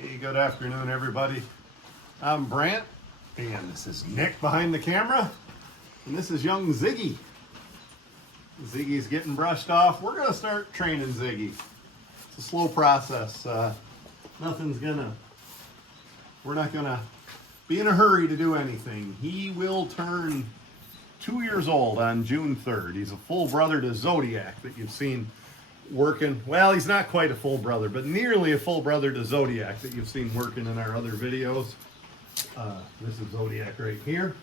Hey, good afternoon, everybody. I'm Brandt, and this is Nick behind the camera, and this is young Ziggy. Ziggy's getting brushed off. We're going to start training Ziggy. It's a slow process. We're not going to be in a hurry to do anything. He will turn 2 years old on June 3rd. He's a full brother to Zodiac that you've seen working. Well, he's not quite a full brother, but nearly a full brother to Zodiac that you've seen working in our other videos. This is Zodiac right here.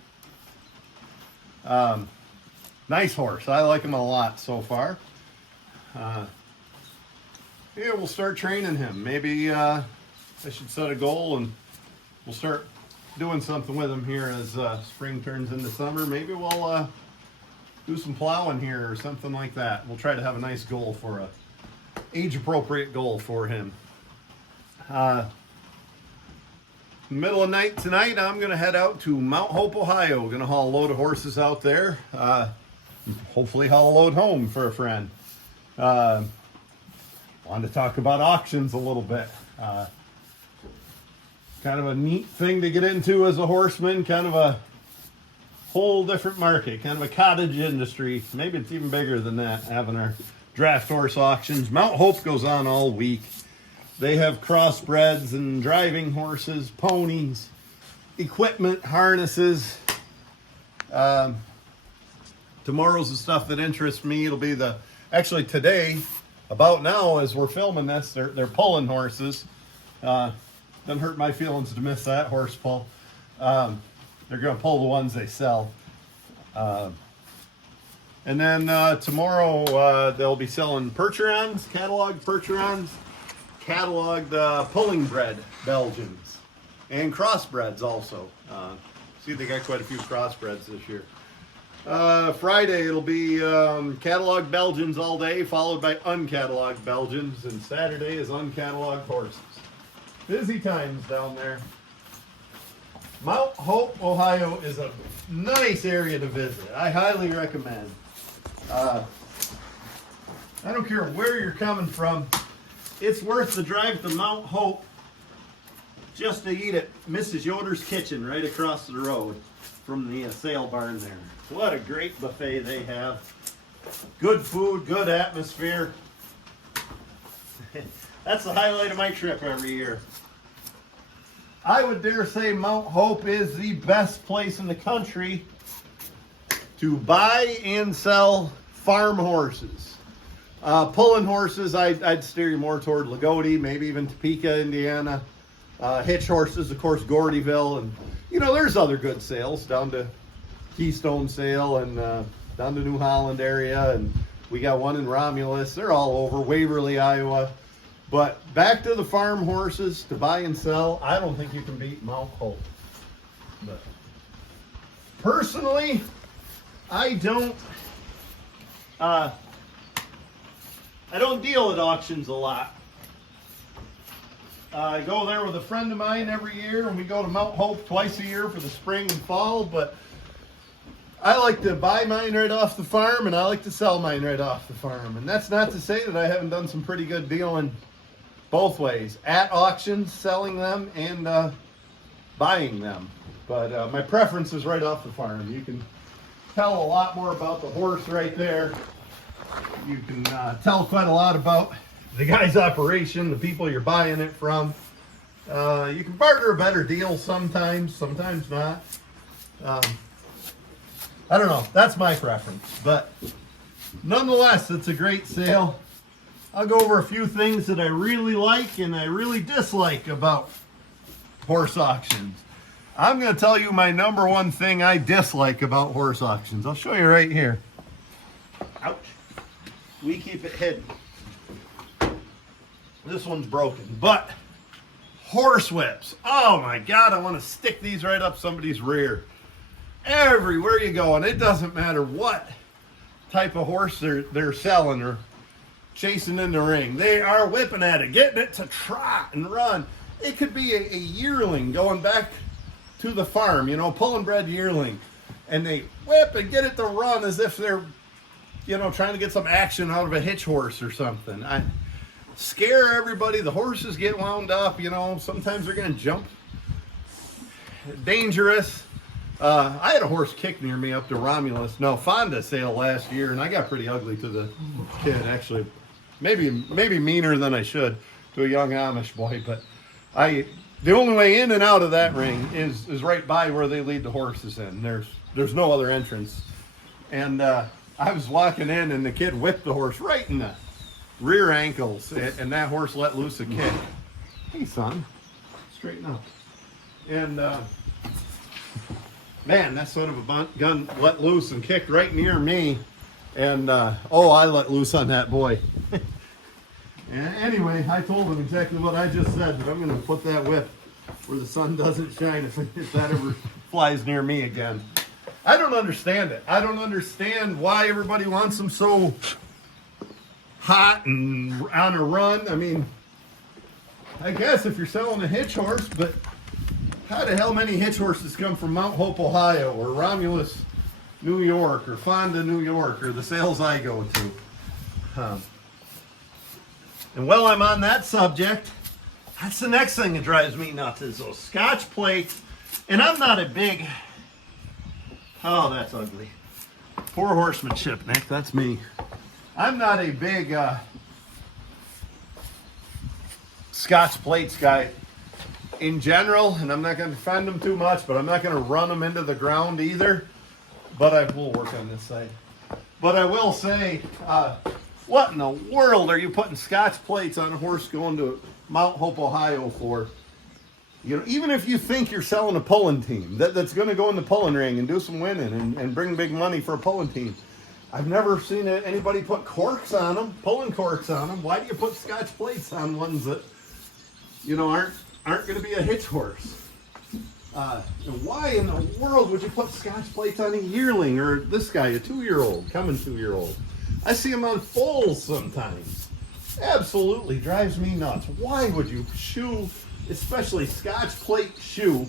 Nice horse. I like him a lot so far. Yeah, we'll start training him. Maybe I should set a goal and we'll start doing something with him here as spring turns into summer. Maybe we'll do some plowing here or something like that. We'll try to have a nice goal for a age-appropriate goal for him. Middle of night tonight, I'm going to head out to Mount Hope, Ohio. Going to haul a load of horses out there. Hopefully haul a load home for a friend. Wanted to talk about auctions a little bit. Kind of a neat thing to get into as a horseman. Kind of a whole different market. Kind of a cottage industry. Maybe it's even bigger than that, having our draft horse auctions. Mount Hope goes on all week. They have crossbreds and driving horses, ponies, equipment, harnesses. Tomorrow's the stuff that interests me. It'll be actually today, about now as we're filming this, they're pulling horses. Doesn't hurt my feelings to miss that horse pull. They're going to pull the ones they sell. And then tomorrow they'll be selling Percherons, cataloged Percherons, cataloged pulling bred Belgians, and crossbreds also. See, they got quite a few crossbreds this year. Friday it'll be cataloged Belgians all day, followed by uncatalogued Belgians, and Saturday is uncatalogued horses. Busy times down there. Mount Hope, Ohio is a nice area to visit. I highly recommend. I don't care where you're coming from. It's worth the drive to Mount Hope just to eat at Mrs. Yoder's Kitchen right across the road from the sale barn there. What a great buffet they have. Good food, good atmosphere. That's the highlight of my trip every year. I would dare say Mount Hope is the best place in the country to buy and sell farm horses. Pulling horses, I'd steer you more toward Lagodi, maybe even Topeka, Indiana. Hitch horses, of course, Gordyville. And, there's other good sales down to Keystone Sale and down to New Holland area. And we got one in Romulus. They're all over, Waverly, Iowa. But back to the farm horses to buy and sell, I don't think you can beat Mount Hope. But personally, I don't deal at auctions a lot. I go there with a friend of mine every year, and we go to Mount Hope twice a year for the spring and fall. But I like to buy mine right off the farm, and I like to sell mine right off the farm. And that's not to say that I haven't done some pretty good dealing both ways, at auctions, selling them, and buying them. But my preference is right off the farm. You can tell a lot more about the horse right there. You can tell quite a lot about the guy's operation, the people you're buying it from. You can barter a better deal sometimes, sometimes not. I don't know. That's my preference. But nonetheless, it's a great sale. I'll go over a few things that I really like and I really dislike about horse auctions. I'm going to tell you my number one thing I dislike about horse auctions. I'll show you right here. Ouch. We keep it hidden. This one's broken. But horse whips. Oh my God, I want to stick these right up somebody's rear. Everywhere you go, and it doesn't matter what type of horse they're selling or chasing in the ring. They are whipping at it, getting it to trot and run. It could be a yearling going back to the farm, pulling bred yearling. And they whip and get it to run as if they're, trying to get some action out of a hitch horse or something. scare everybody. The horses get wound up, you know. Sometimes they're going to jump. Dangerous. I had a horse kick near me up to Romulus. No, Fonda sale last year, and I got pretty ugly to the kid, actually. Maybe meaner than I should to a young Amish boy, but the only way in and out of that ring is right by where they lead the horses in. There's no other entrance. And I was walking in, and the kid whipped the horse right in the rear ankles, and that horse let loose a kick. Hey, son, straighten up. And man, that son of a gun let loose and kicked right near me. And I let loose on that boy. And anyway, I told him exactly what I just said, that I'm going to put that whip where the sun doesn't shine if that ever flies near me again. I don't understand it. I don't understand why everybody wants them so hot and on a run. I mean, I guess if you're selling a hitch horse, but how the hell many hitch horses come from Mount Hope, Ohio, or Romulus, New York, or Fonda, New York, or the sales I go to? And while I'm on that subject, that's the next thing that drives me nuts is those Scotch plates. And I'm not a big, oh, that's ugly. Poor horsemanship, Nick, that's me. I'm not a big Scotch plates guy in general, and I'm not going to defend them too much, but I'm not going to run them into the ground either. But I will work on this side. But I will say, what in the world are you putting Scotch plates on a horse going to Mount Hope, Ohio for? You know, even if you think you're selling a pulling team that's going to go in the pulling ring and do some winning and bring big money for a pulling team, I've never seen anybody put corks on them, pulling corks on them. Why do you put Scotch plates on ones that, you know, aren't going to be a hitch horse? And why in the world would you put Scotch plates on a yearling or this guy, a 2-year-old, coming 2-year-old? I see them on foals sometimes. Absolutely drives me nuts. Why would you shoe, especially Scotch plate shoe,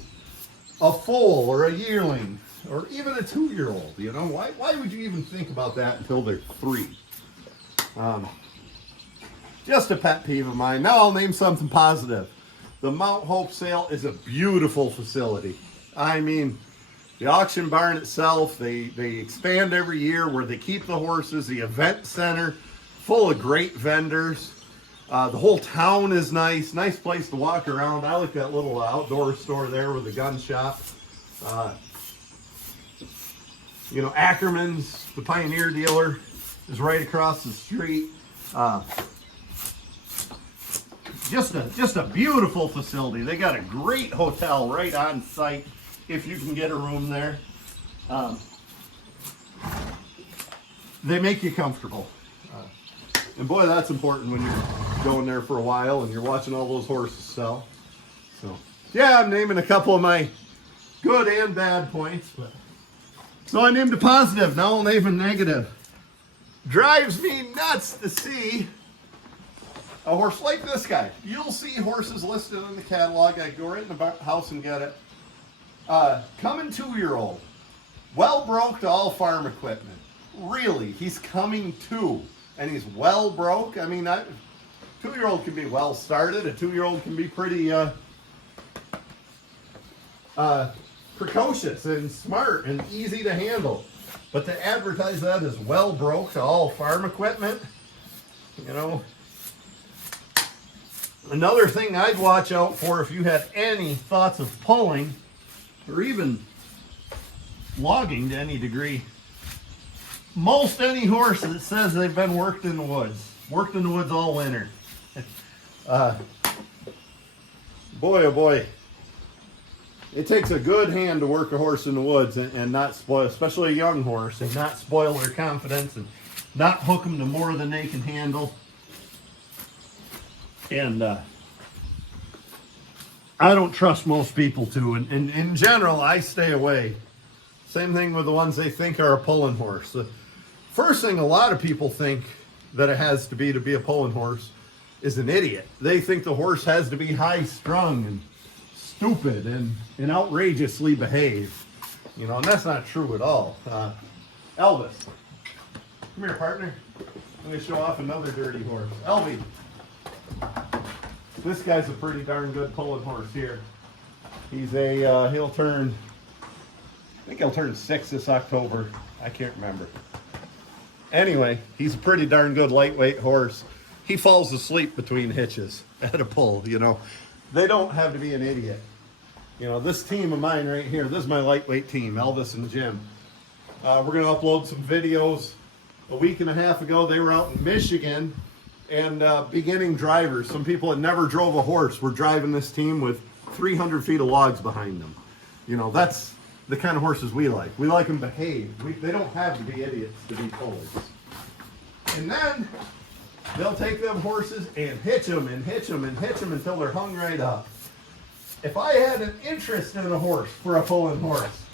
a foal or a yearling or even a 2-year-old? You know, why would you even think about that until they're 3? Just a pet peeve of mine. Now I'll name something positive. The Mount Hope sale is a beautiful facility. I mean, the auction barn itself, they expand every year where they keep the horses, the event center, full of great vendors. The whole town is nice place to walk around. I like that little outdoor store there with the gun shop. You know, Ackerman's, the Pioneer dealer, is right across the street. Just a beautiful facility. They got a great hotel right on site if you can get a room there. They make you comfortable. And boy, that's important when you're going there for a while and you're watching all those horses sell. So, yeah, I'm naming a couple of my good and bad points. So I named a positive, now I'll name a negative. Drives me nuts to see a horse like this guy. You'll see horses listed in the catalog. I go right in the house and get it. Coming 2-year-old. Well broke to all farm equipment. Really, he's coming 2. And he's well broke. I mean, 2-year-old can be well started. A 2-year-old can be pretty precocious and smart and easy to handle. But to advertise that as well broke to all farm equipment, you know. Another thing I'd watch out for if you had any thoughts of pulling or even logging to any degree. Most any horse that says they've been worked in the woods all winter. Boy, oh boy. It takes a good hand to work a horse in the woods and not spoil, especially a young horse, and not spoil their confidence and not hook them to more than they can handle. And I don't trust most people to. And in general, I stay away. Same thing with the ones they think are a pulling horse. The first thing a lot of people think that it has to be a pulling horse is an idiot. They think the horse has to be high-strung and stupid and outrageously behaved. You know, and that's not true at all. Elvis, come here, partner. I'm going to show off another dirty horse. Elvie, This guy's a pretty darn good pulling horse here. He's a, he'll turn, I think he'll turn 6 this October. I can't remember. Anyway, he's a pretty darn good lightweight horse. He falls asleep between hitches at a pull, you know. They don't have to be an idiot. You know, this team of mine right here, this is my lightweight team, Elvis and Jim. We're going to upload some videos. A week and a half ago, they were out in Michigan and beginning drivers. Some people that never drove a horse were driving this team with 300 feet of logs behind them. You know, that's the kind of horses we like. We like them behaved. They don't have to be idiots to be pullers. And then they'll take them horses and hitch them and hitch them and hitch them until they're hung right up. If I had an interest in a horse for a pulling horse,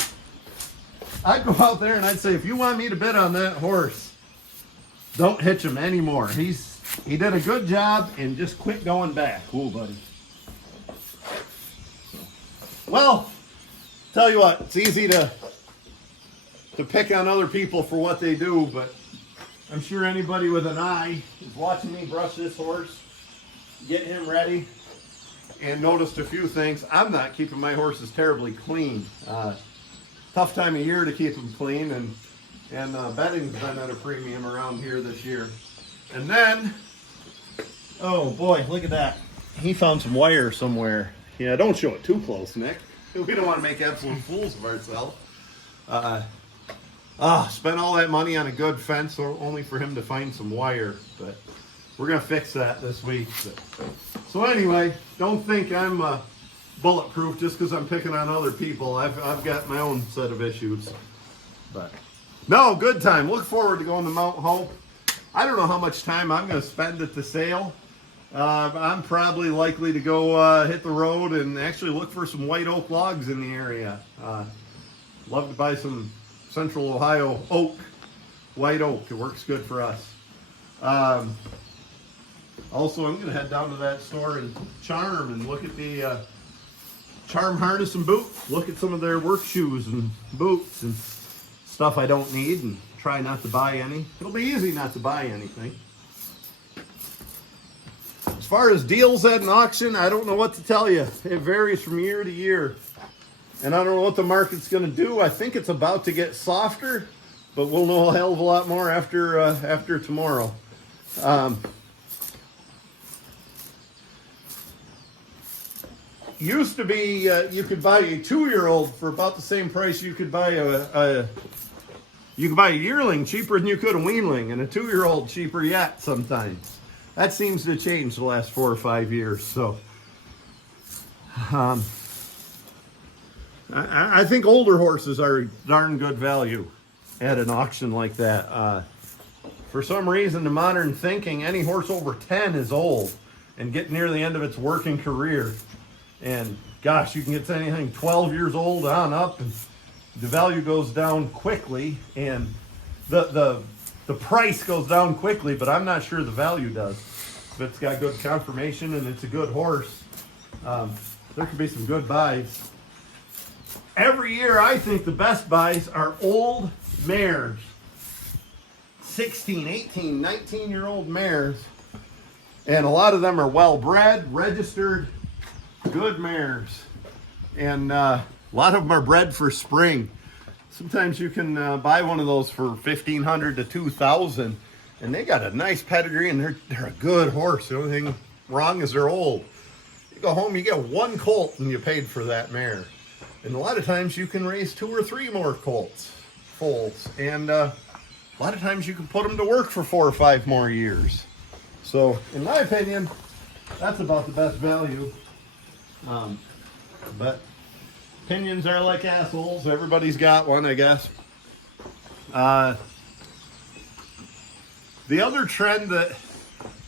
I'd go out there and I'd say, if you want me to bid on that horse, don't hitch him anymore. He did a good job and just quit going back. Cool, buddy. Well, tell you what, it's easy to pick on other people for what they do, but I'm sure anybody with an eye is watching me brush this horse, get him ready, and noticed a few things. I'm not keeping my horses terribly clean. Tough time of year to keep them clean, and bedding's been at a premium around here this year. And then, oh boy, look at that. He found some wire somewhere. Yeah, don't show it too close, Nick. We don't want to make absolute fools of ourselves. Spent all that money on a good fence only for him to find some wire, but we're going to fix that this week. So anyway, don't think I'm bulletproof just because I'm picking on other people. I've got my own set of issues. But no, good time. Look forward to going to Mount Hope. I don't know how much time I'm going to spend at the sale. I'm probably likely to go hit the road and actually look for some white oak logs in the area. Love to buy some Central Ohio oak, white oak. It works good for us. Also, I'm going to head down to that store in Charm and look at the Charm harness and boot. Look at some of their work shoes and boots and stuff I don't need and try not to buy any. It'll be easy not to buy anything. As far as deals at an auction, I don't know what to tell you. It varies from year to year. And I don't know what the market's going to do. I think it's about to get softer, but we'll know a hell of a lot more after tomorrow. Used to be you could buy a 2-year-old for about the same price you could buy a yearling cheaper than you could a weanling, and a 2-year-old cheaper yet sometimes. That seems to change the last 4 or 5 years. So I think older horses are darn good value at an auction like that. For some reason, the modern thinking, any horse over 10 is old and getting near the end of its working career. And gosh, you can get to anything 12 years old on up, and the value goes down quickly, and the price goes down quickly, but I'm not sure the value does. If it's got good conformation and it's a good horse, there could be some good buys. Every year, I think the best buys are old mares. 16, 18, 19-year-old mares. And a lot of them are well-bred, registered, good mares. And a lot of them are bred for spring. Sometimes you can buy one of those for $1,500 to $2,000, and they got a nice pedigree, and they're a good horse. The only thing wrong is they're old. You go home, you get one colt, and you paid for that mare. And a lot of times you can raise 2 or 3 more foals, and a lot of times you can put them to work for 4 or 5 more years. So, in my opinion, that's about the best value. But opinions are like assholes. Everybody's got one, I guess. The other trend that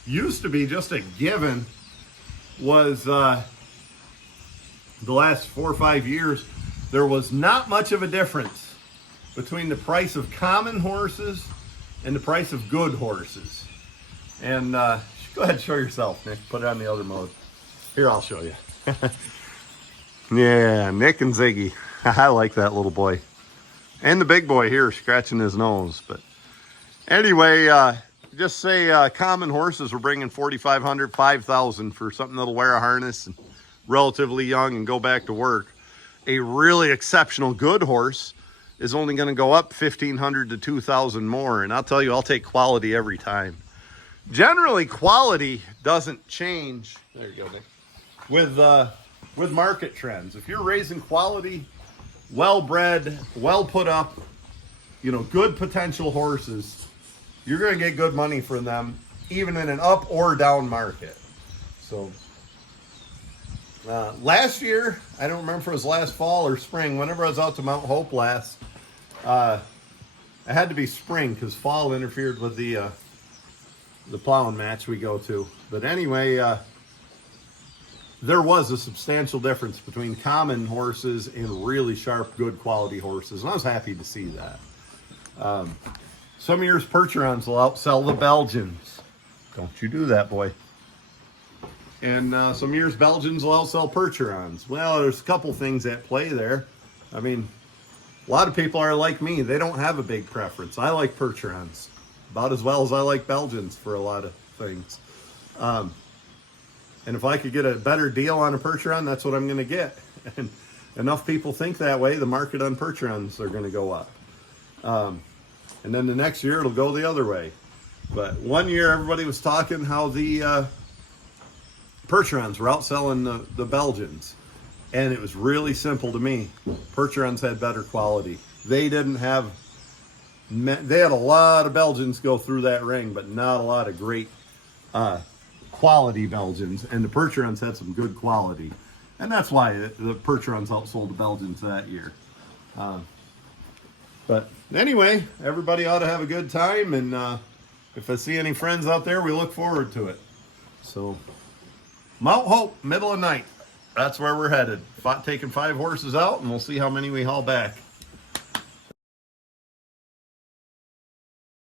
used to be just a given was the last 4 or 5 years, there was not much of a difference between the price of common horses and the price of good horses. And go ahead and show yourself, Nick. Put it on the other mode. Here, I'll show you. Yeah, Nick and Ziggy. I like that little boy. And the big boy here scratching his nose. But anyway, just say common horses were bringing 4,500, 5,000 for something that'll wear a harness and relatively young and go back to work. A really exceptional good horse is only going to go up 1,500 to 2,000 more. And I'll tell you, I'll take quality every time. Generally, quality doesn't change. There you go, Nick. With market trends. If you're raising quality, well-bred, well put up, you know, good potential horses, you're going to get good money for them, even in an up or down market. So last year, I don't remember if it was last fall or spring, whenever I was out to Mount Hope last, it had to be spring because fall interfered with the plowing match we go to. But anyway, there was a substantial difference between common horses and really sharp, good quality horses, and I was happy to see that. Some years Percherons will outsell the Belgians. Don't you do that, boy. And some years Belgians will outsell Percherons. Well, there's a couple things at play there. I mean, a lot of people are like me. They don't have a big preference. I like Percherons about as well as I like Belgians for a lot of things. And if I could get a better deal on a Percheron, that's what I'm going to get. And enough people think that way, the market on Percherons are going to go up. And then the next year it'll go the other way. But one year everybody was talking how the Percherons were outselling the Belgians. And it was really simple to me. Percherons had better quality. They had a lot of Belgians go through that ring, but not a lot of great quality Belgians. And the Percherons had some good quality. And that's why the Percherons outsold the Belgians that year. But anyway, everybody ought to have a good time. And if I see any friends out there, we look forward to it. So, Mount Hope, middle of night. That's where we're headed. Taking 5 horses out, and we'll see how many we haul back.